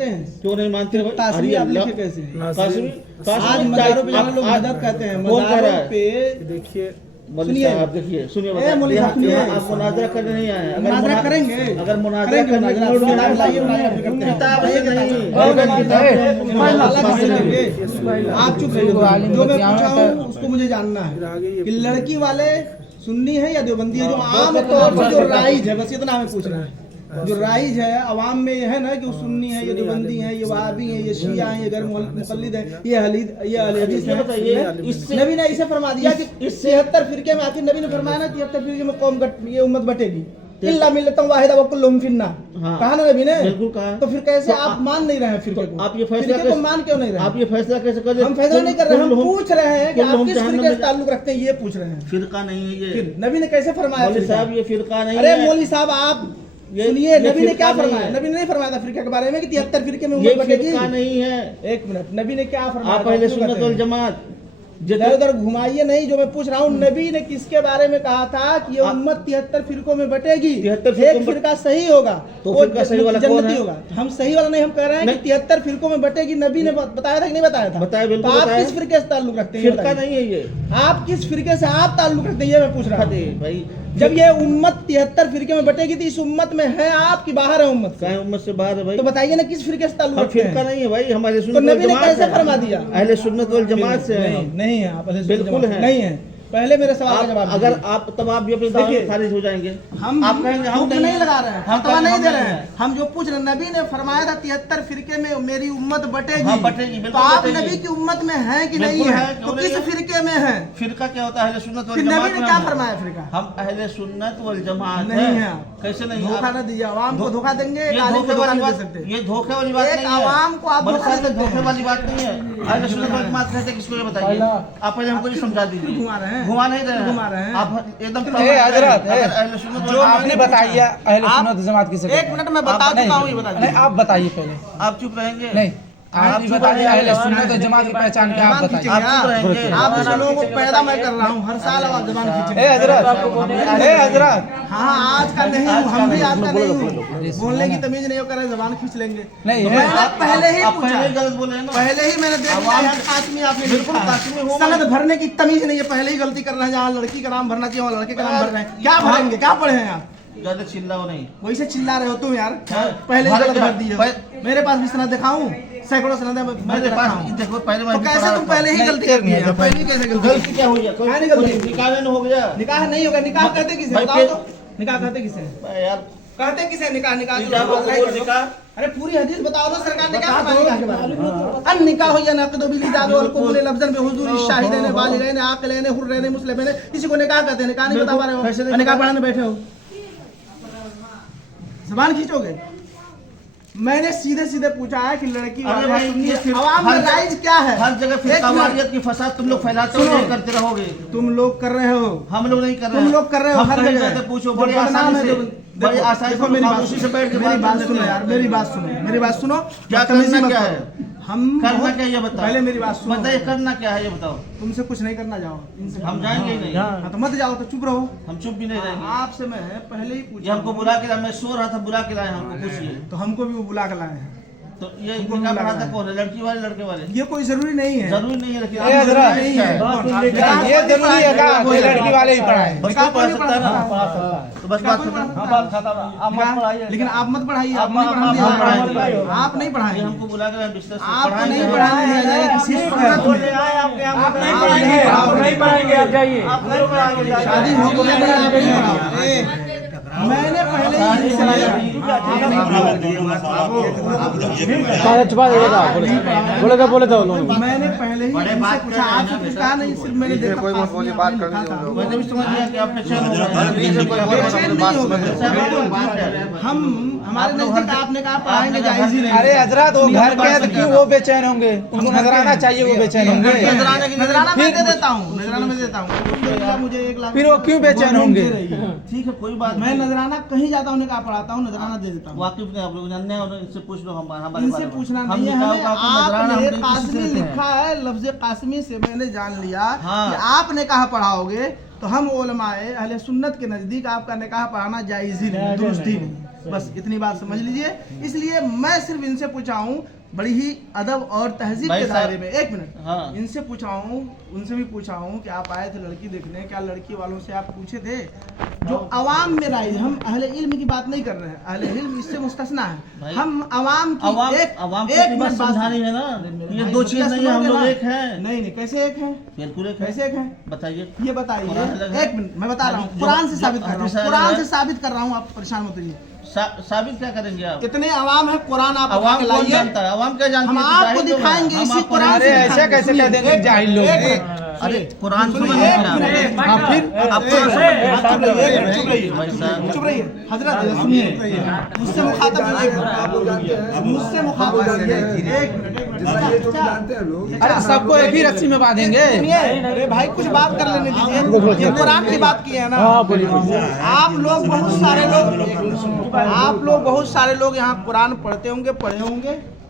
मानते हैं? क्यों नहीं मानते भाई? कासमी आप लिखे कैसे? आज मज़ारों पे जाना लोग मदद कहते हैं, कौन कह रहा मज़ारों है? पे देखिए सुनिए, आप देखिए सुनिए, ए मौलवी साहब सुनिए, आप मुनाजरा करने नहीं आए हैं। मुनाजरा करेंगे, अगर मुनाजरा करेंगे, करने मुनाजरा की लाइए, लाइए, लाइए, किताब से नहीं, आप चुप रहिए। जो मैं पूछा हूँ उसको मुझे जानना है कि लड़की वाले सुन्नी है या देवबंदी है? जो आम तौर पर जो राइज है, बस इतना हमें पूछना है। जो राइज है अवाम में ये है ना कि वो सुन्नी है, ये देवबंदी है, ये वहाबी है, ये शिया है, ये गैर मुक़ल्लिद है, ये अहले हदीस है। नबी ने इसे फरमा दिया कि 73 फिरके में आखिर नबी ने फरमाया ना 73 फिरके में कौम ये उम्मत बटेगी, इल्ला मिल्लतन वाहिदा व कुल्लुहुम फिन्नार, कहा ना नबी ने? बिल्कुल कहा। तो फिर कैसे आप मान नहीं रहे हैं फिरके को? आप ये फैसला फिरके को मान क्यों नहीं रहे? आप ये फैसला कैसे कर? हम फैसला नहीं कर रहे, हम पूछ रहे हैं कि आप किस फिरके से ताल्लुक रखते हैं, ये पूछ रहे हैं। फिरका नहीं है ये। फिर नबी ने कैसे फरमाया? मौलवी साहब ये फिरका नहीं अरे है। मौलवी साहब आप सुनिए, नबी ने क्या फरमाया? नबी ने नहीं फरमाया था फिरके के बारे में कि 73 फिरके में ये उम्मत बटेगी? फिरका नहीं है। एक मिनट, नबी ने क्या फरमाया? आप अहले सुन्नत वल जमात इधर उधर घुमाइए नहीं। जो मैं पूछ रहा हूँ, नबी ने किसके बारे में कहा था कि ये उम्मत 73 फिरकों में बटेगी? 73 एक फिरका सही होगा तो वो फिरका सही वाला कौन जन्नती है? होगा। हम सही वाला नहीं, हम कह रहे हैं कि 73 फिरकों में बटेगी। नबी ने बताया था कि नहीं बताया था? बताया, तो बिल्कुल आप बताया। किस फिरके से ताल्लुक रखते हैं? ये फिरका बताइए। नहीं है ये आप किस फिरके से आप ताल्लुक रखते हैं, ये मैं पूछ रहा हूँ। भाई। जब ये उम्मत 73 फिरके में बटेगी तो इस उम्मत में है आप की बाहर है उम्मत से? क्या उम्मत से बाहर है भाई? तो बताइए ना किस फिरके से ताल्लुक हम रखते फिरका हैं? नहीं है भाई, हमारे तो सुन्नत वल नबी ने जमात कैसे है। फरमा दिया? अहले सुन्नत वल जमात से हैं हम। नहीं है आप अहले सुन्नत बिल्कुल जमात है। नहीं है। पहले मेरे सवाल का जवाब अगर दीजिए। आप तब आप भी अपने दावे देखिए, खारिज हो जाएंगे। हम आप कहेंगे हम नहीं लगा रहे हैं, हम फतवा नहीं हम दे रहे हैं। हम जो पूछ रहे हैं, नबी ने फरमाया था 73 फिरके में मेरी उम्मत बटेगी। हाँ, बटेगी, तो बिल्कुल आप बटेगी। नबी की उम्मत में हैं कि नहीं बिल्कुल है? है, क्यों तो नहीं किस है? फिरके में है? फिरका क्या होता है? अहले सुन्नत वल फिर जमात नबी ने में क्या हम हैं। फरमाया फिरका? हम अहले सुन्नत वल जमात नहीं हैं। है आप। कैसे नहीं? धोखा आप- न दीजिए, आवाम को धोखा देंगे, ये एक आलिम को धोखे धोखा वाली नहीं दे बात, सकते। ये धोखे वाली बात एक नहीं है। आवाम को आप बल्कि धोखा दे सकते धोखे हैं। वाली बात नहीं है। अहले सुन्नत वल जमात कहते हैं किसको, ये बताइए। आप पहले हमको ये समझा दीजिए। घुमा रहे हैं? घुमा नहीं रहे हैं। घुमा रहे हैं? आप एकदम हजरत, अगर अहले सुन्नत वल जो जमात आपने नहीं बताया अहले आप- सुन्नत जमात किसे एक मिनट में बता चुका हूँ, ये बता नहीं, दीजिए। आप बताइए पहले। आप चुप रहेंगे? नहीं, आप चुप बताइए रहेंगे। अहले सुन्नत जमात की पहचान क्या, आप जबान बताइए। खींचेंगे आप चुप रहेंगे। आप जैसे लोगों को पैदा मैं कर रहा हूँ, हर साल आप जबान खींचेंगे। ए हजरत, हाँ, आज का नहीं हूँ, हम भी आज का नहीं हूँ। बोलने की तमीज नहीं हो कर जबान खींच लेंगे। नहीं, तो है। मैंने पहले ही आप पूछा, पहले ही गलत बोले हैं ना। पहले ही मैंने देख लिया यहाँ कासमी आपने बिल्कुल लिखा है। कासमी हूँ सनद मैं। भरने की तमीज नहीं है, पहले ही गलती कर रहे हैं। जहाँ लड़की का नाम भरना चाहिए वहाँ लड़के का नाम भर रहे हैं। क्या भरेंगे? क्या पढ़े हैं आप? ज्यादा चिल्लाओ नहीं। वैसे चिल्ला रहे हो तुम यार। हाँ। पहले ही भर गलत क्या? भर दिए हो। मेरे पास भी सनद दिखाऊं, सैकड़ों सनद है, मैं मेरे रखा पास हूं। देखो पहले तो मैं कैसे तुम पहले ही गलती कर दिए? पहले ही कैसे गलती? गलती क्या हुई है? क्या नहीं गलती? निकाह नहीं हो गया निकाह नहीं होगा। निकाह कहते किसे? भाई, बताओ फिर- तो। निकाह कहते किसे? यार कहते किसे निकाह? निकाह जो निकाह बात रही बोल, करो। निकाह। अरे पूरी हदीस बताओ ना, सरकार ने क्या फरमाया निकाह के बारे में? अन निकाह या नक़द बिल इजाज़ वल क़बूल लफ्ज़न बिहुज़ूर शाहिदैन बालिग़ैन आक़िलैन हुर्रैन मुस्लिमैन। किसी को निकाह कहते हैं? निकाह नहीं बता पा रहे कैसे हो? नहीं निकाह बता? पढ़ाने बैठे हो, ज़बान खींचोगे? मैंने सीधे सीधे पूछा है कि लड़की अरे वाले भाई, सुन्नी ये फिर अवाम में हर जगह- राइज क्या है? हर जगह एक फिरकावारियत की फसाद तुम लोग फैलाते हो, सुनो। नहीं करते रहोगे। तुम लोग कर रहे हो, हम लोग नहीं कर रहे तुम लोग कर रहे हो हम हर कहीं जगह। जाते पूछो जो बड़ी बदनाम आसानी है, से, जो- बड़ी देखो, आसानी देखो से मेरी बात खामोशी से बैठ के मेरी बात बात कर सुनो लेते यार, हैं। मेरी बात सुनो, मेरी बात सुनो। क्या बदतमीजी करना मत क्या करो। है? हम करना बहुत- क्या ये बताओ। पहले मेरी बात सुनो। बताइए करना क्या है ये बताओ। तुमसे कुछ नहीं करना, जाओ इनसे। हम जाएंगे ही नहीं। हाँ, तो मत जाओ, तो चुप रहो। हम चुप भी नहीं रहेंगे। आपसे मैं पहले ही ये पूछा, हमको बुला के लाया, मैं सो रहा था, बुला के लाए हमको, पूछिए। तो हमको भी वो बुला के लाए हैं। तो ये हमको निकाह बुला पढ़ाता के कौन है? लड़की वाले लड़के वाले? ये कोई जरूरी नहीं है। जरूरी नहीं है, लेकिन ए हजरत, नहीं है। ये जरूरी है क्या कि लड़की वाले ही पढ़ाए? बस निकाह कोई पढ़ा कोई सकता है ना। पढ़ा तो बस निकाह बात कोई खत्म। पढ़ा सकता है। लेकिन आप मत पढ़ाइए, आप नहीं पढ़ाएंगे। हम पढ़ाएंगे। आप नहीं ये पढ़ाएंगे, हमको बुला के लाए बिस्तर से, आप पढ़ाएंगे नहीं हम। पढ़ाने दिया जाएगा किसी सूरत में। आप नहीं पढ़ाएंगे, आप जाइए। शादी हो गई है, आप नहीं पढ़ाओ। मैंने पहले ही इनसे बोले तो मैंने पहले ही इनसे पूछा, आपसे कुछ कहा नहीं, सिर्फ मैंने देखा मैंने भी समझ लिया कि आप बेचैन हो गए बेचैन नहीं हो गए। हम हमारे नजदीक आपने कहा पढ़ाएंगे, जायज ही नहीं। अरे हजरत, वो घर के हैं तो क्यों वो बेचैन होंगे? उनको नजराना चाहिए, वो बेचैन होंगे। नजराना मैं दे देता हूँ, नजराना मैं देता हूँ। मुझे 1 लाख फिर वो क्यों बेचैन होंगे? ठीक है, कोई बात मैं नहीं। नजराना कहीं जाता हूँ, उन्हें कहा पढ़ाता हूँ, नजराना दे देता हूँ। वाकिफ नहीं आप लोग जानते हैं, और इनसे पूछ लो हमारे इनसे बारे में। पूछना हम नहीं है निकाह हमें। का आपको नजराना हम आपने नहीं कासमी किसी से देते हैं। लिखा है, लफ्ज कासमी से मैंने जान लिया हाँ। कि आपने कहा पढ़ाओगे, तो हम उलमाए अहले सुन्नत के नजदीक आपका निकाह पढ़ाना जायज ही नहीं, दुरुस्त ही नहीं। बस इतनी बात समझ लीजिए। इसलिए मैं सिर्फ इनसे पूछा हूँ बड़ी ही अदब और तहजीब के दायरे में, एक मिनट, हाँ। इनसे पूछा हूँ, उनसे भी पूछा हूँ कि आप आए थे लड़की देखने, क्या लड़की वालों से आप पूछे थे? जो अवाम में राय, हम अहले इल्म की बात नहीं कर रहे हैं, अहले इल्म इससे मुस्तस्ना है, हम अवाम की एक मिनट समझानी है ना, ये दो चीज नहीं है, हम लोग एक हैं। नहीं, कैसे एक हैं? बिल्कुल एक कैसे एक हैं? बताइए। ये बताइए, एक मिनट मैं बता रहा हूँ, कुरान से साबित कर रहा हूँ, कुरान से साबित कर रहा हूँ, आप परेशान मत होइए। साबित क्या करेंगे आप? कितने अवाम है, कुरान आप अवाम कौन जानता है? अवाम क्या जानती है? हम आपको दिखाएंगे इसी कुरान अरे से। ऐसा कैसे कह देंगे जाहिल लोग? अरे कुरान सुनिए, समझ एक नहीं मिनट, आ रहा। फिर आप चुप रहिए हजरत, सुनिए, मुझसे मुखातब मुझसे मुखातब अरे सबको एक ही रस्सी में बांधेंगे। अरे भाई कुछ बात कर लेने दीजिए, ये कुरान की बात की है ना। आप लोग बहुत सारे लोग यहाँ कुरान पढ़ते होंगे,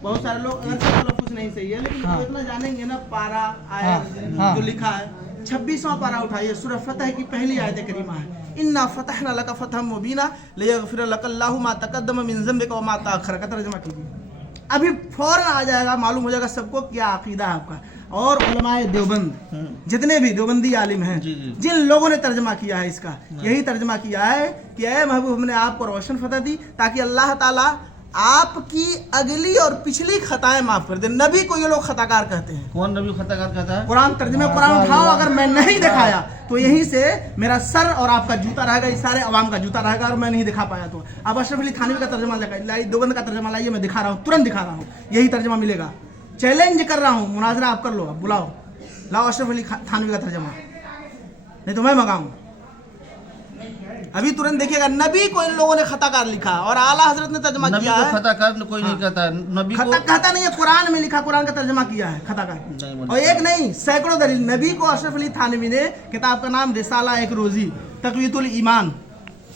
बहुत सारे लोग, अगर कुछ नहीं सही है, लेकिन इतना जानेंगे ना, पारा आया जो लिखा है, 26वां पारा उठाइए, सूरह फतह की पहली आयत करीमा है, इन्ना फतहना लका फतहम मुबीना लियगफिर लकल्लाहु मा तक़द्दम मिन ज़म्बिका व मा तअख़्ख़र, का तर्जुमा कीजिए। अभी फौरन आ जाएगा, मालूम हो जाएगा सबको क्या अकीदा है आपका। और उलमाए देवबंद, जितने भी देवबंदी आलिम हैं, जिन लोगों ने तर्जमा किया है इसका, यही तर्जमा किया है कि ऐ महबूब, हमने आपको रोशन फतह दी ताकि अल्लाह ताला आपकी अगली और पिछली खताएं माफ कर दे। नबी को ये लोग खताकार कहते हैं। कौन नबी खताकार कहता है? कुरान तर्जुमे कुरान उठाओ, अगर मैं नहीं दिखाया तो यहीं से मेरा सर और आपका जूता रहेगा, इस सारे अवाम का जूता रहेगा, और मैं नहीं दिखा पाया तो अब अशरफ अली थानवी का तर्जुमा लाइए, देवबंद का तर्जुमा लाइए, मैं दिखा रहा हूँ, तुरंत दिखा रहा हूँ, यही तर्जुमा मिलेगा। चैलेंज कर रहा हूँ, मुनाजरा आप कर लो, अब बुलाओ, लाओ अशरफ अली थानवी का तर्जुमा, नहीं तो मैं मंगाऊँ। अभी तुरंत देखिएगा, नबी को इन लोगों ने खताकार लिखा और आला हजरत ने तर्जुमा किया है। खताकार कोई नहीं कहता है, नबी को कहता नहीं है, कुरान में लिखा, कुरान का तर्जुमा किया है खताकार। और एक नहीं, सैकड़ों दलील। नबी को अशरफ अली थानवी ने, किताब का नाम रिसाला एक रोजी तक़वियतुल ईमान,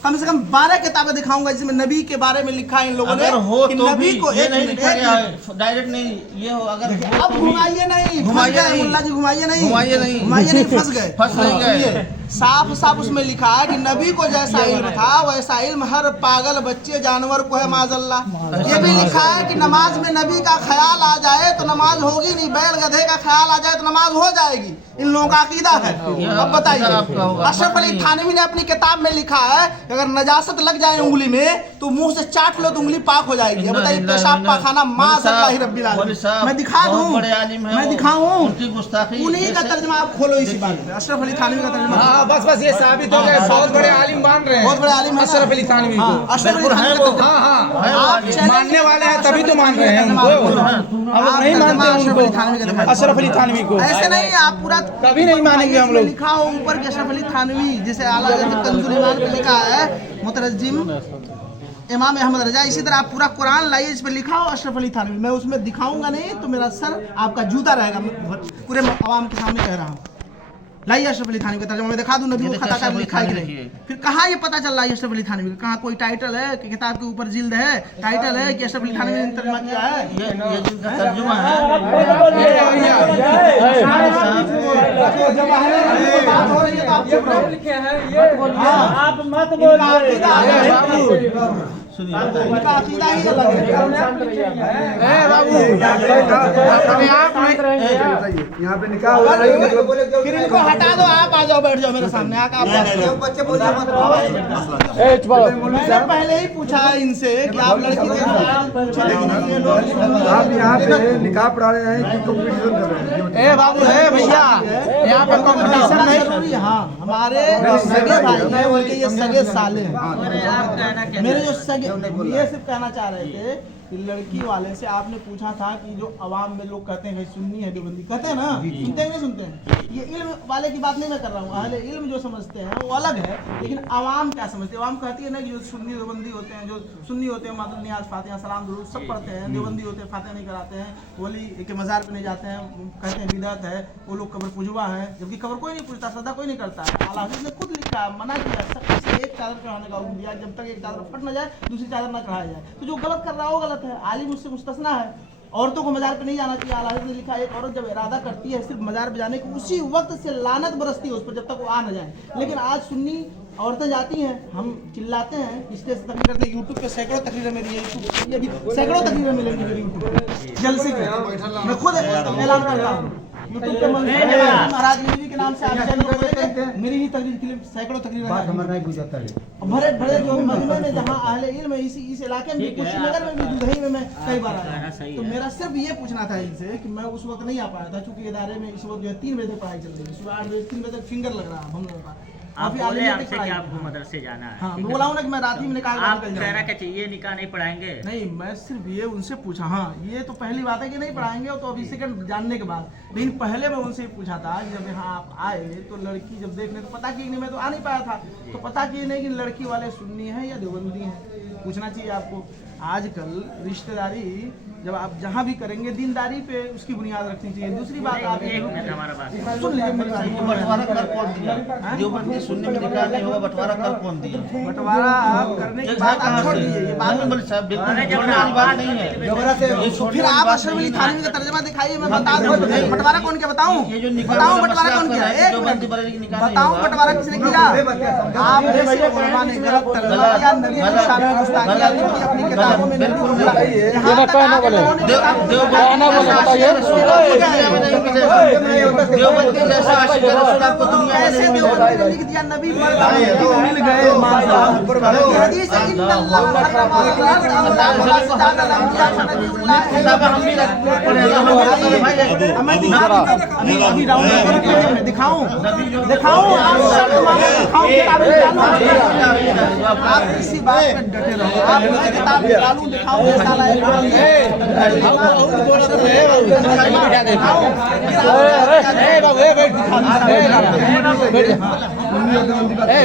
कम से कम 12 किताबें दिखाऊंगा जिसमें नबी के बारे में लिखा है इन लोगों ने, कि तो नबी को ये नहीं लिखा गया है, डायरेक्ट नहीं, ये हो अगर अब घुमाइए नहीं, मुल्ला जी घुमाइए नहीं, फंस गए। साफ साफ उसमें लिखा है कि नबी को जैसा इल्म था वैसा इल्म हर पागल बच्चे जानवर को है, माज़अल्लाह। ये भी लिखा है कि नमाज में नबी का ख्याल आ जाए तो नमाज होगी नहीं, बैल गधे का ख्याल आ जाए तो नमाज हो जाएगी। इन लोगों का अकीदा है। अब बताइए, अशरफ अली थानवी ने अपनी किताब में लिखा है अगर नजासत लग जाए उंगली में तो मुंह से चाट लो तो उंगली पाक हो जाएगी। अब बताइए, पेशाब पाखाना माज़अल्लाह रब्बिल आलमीन। मैं दिखा दूं, मैं दिखाऊं, उन्हीं का तर्जुमा आप खोलो इसी बात पे, अशरफ अली थानवी का तर्जुमा। बस ये साबित हो गया, बहुत बड़े आलिम मान रहे हैं, बहुत बड़े आलिम अशरफ अली थानवी को। अशरफ अली थानवी को मानने वाले हैं तभी तो मान रहे हैं उनको, अब नहीं मानते उनको, अशरफ अली थानवी को। ऐसे नहीं, आप पूरा कभी नहीं मानेंगे हम लोग। लिखा हो ऊपर के अशरफ अली थानवी, जैसे आला हज़रत कंजुल ईमान पे लिखा है मुतरज्जिम इमाम अहमद रजा, इसी तरह आप पूरा कुरान लाइए, इस पे लिखा हो अशरफ अली थानवी। मैं उसमें दिखाऊंगा नहीं तो मेरा सर आपका जूता रहेगा, पूरे आवाम के सामने कह रहा हूँ। लाइए अशरफ अली थानवी का तर्जुमा मैं दिखा दूं, नबी को खताकार लिखा है कि नहीं। फिर कहाँ ये पता चल रहा है अशरफ अली थानवी का? कहाँ कोई टाइटल है कि किताब के ऊपर जिल्द है, टाइटल है कि अशरफ अली थानवी ने तर्जुमा किया है? ये जिनका तर्जुमा है, आप मत बोलिए, सुनिए, इनका अकीदा ही अलग है। बाबू यहाँ पे निकाह हो रहा है, फिर इनको हटा दो, आप आ जाओ, बैठ जाओ मेरे सामने आकर। मैंने पहले ही पूछा इनसे कि आप लड़की आप यहाँ पे निकाह पढ़ा रहे हैं कि कंपटीशन कर रहे हैं? ए बाबू है भैया, यहाँ पे कंपटीशन नहीं। हाँ, हमारे सगे भाई हैं, उनके ये सगे साले हैं। मेरे जो सगे, ये सिर्फ कहना चाह रहे थे कि लड़की वाले से आपने पूछा था कि जो अवाम में लोग कहते हैं सुन्नी है देवबंदी, कहते हैं ना, सुनते हैं नहीं सुनते हैं? ये इल्म वाले की बात नहीं मैं कर रहा हूँ, अहले इल्म जो समझते हैं वो अलग है, लेकिन अवाम क्या समझते हैं? अवाम कहती है ना कि जो सुन्नी देवबंदी होते हैं, जो सुन्नी होते हैं मातुल नियाज फातिहा सलाम दुरूद सब पढ़ते हैं, देवबंदी होते हैं फातिहा नहीं कराते हैं, वली के मज़ार पे नहीं जाते हैं, कहते हैं बिदअत है, वो लोग कब्र पुजवा है, जबकि कब्र कोई नहीं पूजता, सदा कोई नहीं करता है। आला हज़रत ने खुद लिखा, मना किया सख्ती से एक चादर चढ़ाने का हुक्म दिया, जब तक एक चादर फट न जाए दूसरी चादर न चढ़ाया जाए। तो जो गलत कर रहा है वो गलत है, आलिम उससे मुस्तस्ना है। औरतों को मजार पे नहीं जाना चाहिए। आला हज़रत ने लिखा, एक औरत जब इरादा करती है सिर्फ मजार पे जाने की, उसी वक्त से लानत बरसती है उस पर जब तक वो आ न जाए। लेकिन आज सुन्नी औरतें जाती हैं, हम चिल्लाते हैं, स्टेज से तकरीर करते हैं, यूट्यूब पे सैकड़ों तकरीरें मेरी ये भी सैकड़ों तकरीरें मिलेंगी मेरी यूट्यूब पे जलसे की। मैं खुद ऐलान करता हूँ यूट्यूब पे महाराज जी के नाम से आप चैनल खोलेंगे, मेरी ही तकरीर के लिए सैकड़ों तकरीरें भरे भरे जो मजमे में जहाँ अहले इल्म है, इस इलाके में कुशीनगर में भी दुधई में मैं कई बार आया। तो मेरा सिर्फ ये पूछना था इनसे कि मैं उस वक्त नहीं आ पाया था, क्योंकि इदारे में इस वक्त जो है 3 बजे तक पढ़ाई चल रही है, सुबह 8 बजे 3 बजे तक फिंगर लग रहा है हम लोगों का। आप बोले हमसे कि आपको मदरसे जाना है। हाँ, मैं बोला हूँ ना कि मैं रात ही में निकाल आप कह रहा कि चाहिए निकाह नहीं पढ़ाएंगे। नहीं, मैं सिर्फ ये उनसे पूछा। हाँ, ये तो पहली बात है कि नहीं पढ़ाएंगे, तो अभी सेकंड जानने के बाद। लेकिन पहले मैं उनसे पूछा था कि जब यहाँ आप आए तो लड़की जब देखने तो पता की नहीं, मैं तो आ नहीं पाया था, तो पता किए नहीं कि लड़की वाले सुन्नी है या देवबंदी है। पूछना चाहिए आपको। आजकल रिश्तेदारी जब आप जहाँ भी करेंगे दीनदारी पे उसकी बुनियाद रखनी चाहिए। दूसरी बात आप हमारा बात सुन लीजिए मेरी बात। बंटवारा कर कौन दिया? जो बंदी सुनने में निकाल नहीं होगा, बंटवारा कर कौन दिया? बंटवारा आप करने के बाद आप छोड़ दीजिए, ये बात बात साहब बिल्कुल छोड़ने वाली बात नहीं है। फिर आप अशरफ अली थानवी का तर्जुमा दिखाइए, मैं बता दूं बंटवारा कौन किया। बताऊं बताऊं बंटवारा कौन किया? एक मिनट बताऊं बंटवारा किसने किया? आपने उलमा ने गलत तर्जुमा किया, नबी की शान में गुस्ताखियां लिखी अपनी किताबों में। यहां तक देवबंदी जैसा आशिक रसूल आपको दुनिया में ऐसे नहीं देवबंदी ने लिख दिया, नबी मिल गए माशाअल्लाह। हदीस है इन्नल्लाह हर्रमा अभी डाउन दिखाऊं आप इसी बात पे डटे रहो। आप किताब निकालूं दिखाऊं साला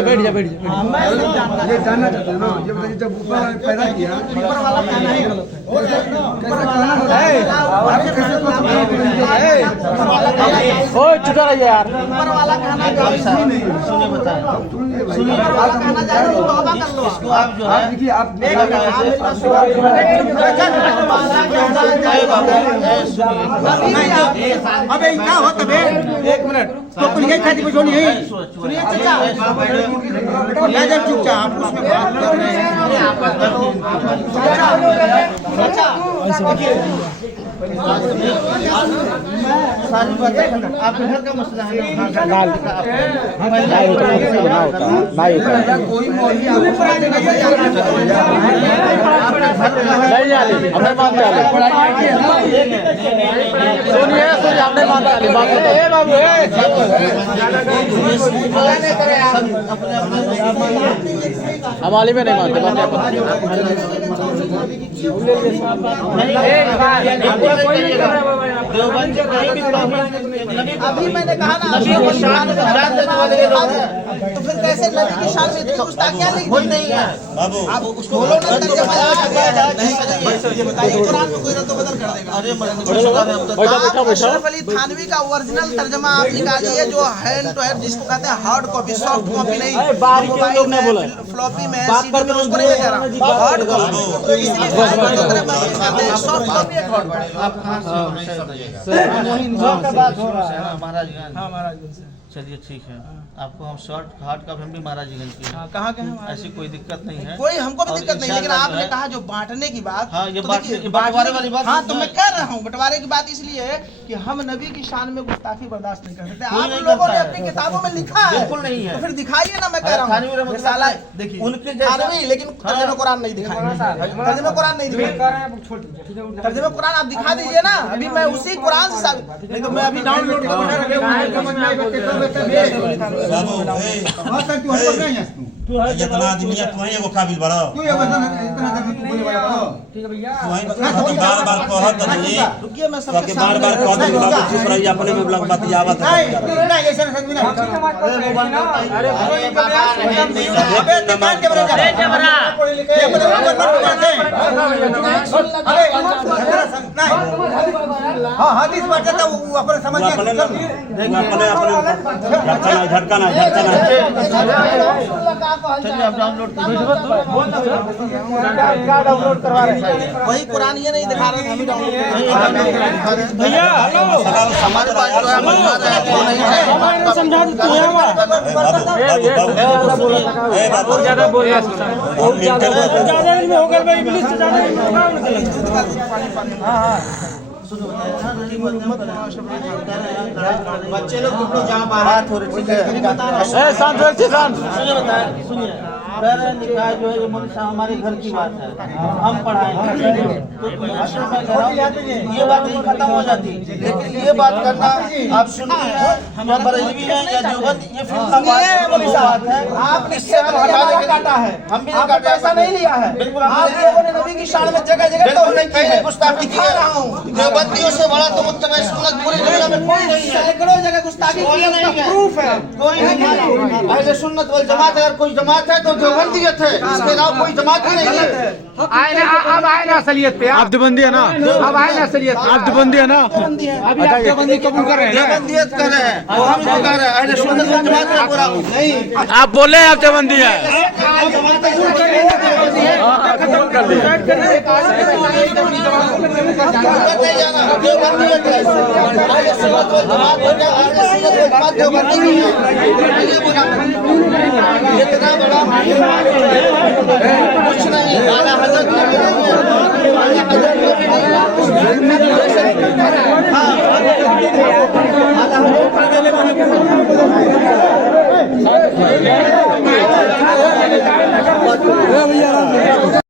बैठ जा ये जानना चाहते हैं ना, ये बताइए जब ऊपर पैदा किया ऊपर वाला कहना ही गलत है। चुका रहा यार। ऊपर वाला कहना जो नहीं सुनिए बताएं, ऊपर वाला कहना चाहिए तो तौबा कर लो। इसको आप जो है देखिए आप अबे क्या होता बे? एक मिनट तो कुल यही खाती बजोनी है। सुनिए चाचा, या जब चुपचाप उसमें बात कर रहे हैं। चाचा सारी बातें आपके घर का मसला है हमारे में नहीं मानते। अभी मैंने कहा ना तो फिर कैसे नबी की शान में गुस्ताखियां लिख दी? नहीं है बाबू, आप उसको बोलो ना तर्जुमा ये बताइए कुरान में कोई रद्द बदल कर देगा। अरे आप अशरफ अली थानवी का ओरिजिनल तर्जुमा आप निकालिए, जो हैंड टू हैंड जिसको कहते हैं हार्ड कॉपी, सॉफ्ट कॉपी नहीं, मोबाइल में फ्लॉपी में सीडी में उसको नहीं कह रहा, हार्ड कॉपी। इसलिए सॉफ्ट कॉपी है हार्ड कॉपी। आप कहाँ से महाराजगंज? हाँ महाराजगंज से। चलिए ठीक है, आपको हम शॉर्ट हार्ड का हम भी महाराजगंज के हैं। कहाँ के हैं? ऐसी कोई दिक्कत नहीं है, कोई हमको भी और दिक्कत नहीं, लेकिन इंशाअल्लाह आपने जो है- कहा जो बांटने की बात। हाँ, ये तो बांटने देखिए, की बंटवारे वाली बात हाँ तो है। मैं कह रहा हूँ बंटवारे की बात इसलिए है कि हम नबी की शान में गुस्ताखी बर्दाश्त नहीं कर सकते। कोई आप नहीं लोगों करता ने है। अपनी किताबों में लिखा है, बिल्कुल नहीं है। तो फिर दिखाइए ना। मैं कह रहा थानवी हूँ रहमतुल्लाह साला अलैह, देखिए उनके जैसा- थानवी, लेकिन तर्जुमा कुरान नहीं दिखाएंगे। तर्जुमा कुरान नहीं दिखाएंगे। तर्जुमा कुरान आप दिखा दीजिए ना। अभी मैं उसी कुरान से साबित, नहीं तो मैं अभी डाउनलोड जितना आदमी है तू एगो काबिल बड़ा तू बार बार कहत नहीं रुकिए, मैं तो सबके के बार बार कहत नहीं बाबू चुप रही अपने में ब्लॉग बतियावत है हाँ हदीस पढ़ते तो वो अपने समझ वो अपने झटका ना चलिए आप डाउनलोड वही कुरान ये नहीं दिखा रहे थे, हम ही डाउनलोड भैया हेलो हमारे पास जो है मौजूद है वो नहीं है। समझा दो तू है वहाँ बाबू ज्यादा बोल रहा है ज्यादा में हो गया भाई इंग्लिश से ज्यादा में होगा बच्चे लोग तुम लोग जहाँ बात हो रही है सुनिए खैर निकाह जो है ये मोदी साहब हमारे घर की बात है, हम पढ़ाएंगे तो ये बात नहीं खत्म हो जाती, लेकिन ये बात करना आप सुनिए या बरेलवी है या देवबंद ये फिर बात है। आपने काटा है, हम भी आपने पैसा नहीं लिया है, बिल्कुल आप लोगों ने नबी की शान में जगह जगह बिल्कुल तौहीद की है। गुस्ताखी की है। देवबंदियों से बड़ा तो मुत्तबा सुन्नत पूरी दुनिया में कोई नहीं है, सैकड़ों जगह गुस्ताखी की है, उसका प्रूफ है। कोई नहीं है। अहले सुन्नत वल जमात अगर कोई जमात है तो देवबंदियत है, इसके अलावा कोई जमात ही नहीं है। अब आए ना असलियत पे आप देवबंदी है ना अब आए ना असलियत आप देवबंदी है ना अभी आप देवबंदी कबूल कर रहे हैं देवबंदियत कर रहे हैं, वो हम भी कर रहे हैं। अहले सुन्नत वल जमात में पूरा नहीं आप बोले हैं आप देवबंदी है नहीं जाना देवबंदियत है। अहले सुन्नत वल जमात हो गया, अहले सुन्नत वल जमात देवबंदी नहीं है। ये बोला इतना बड़ा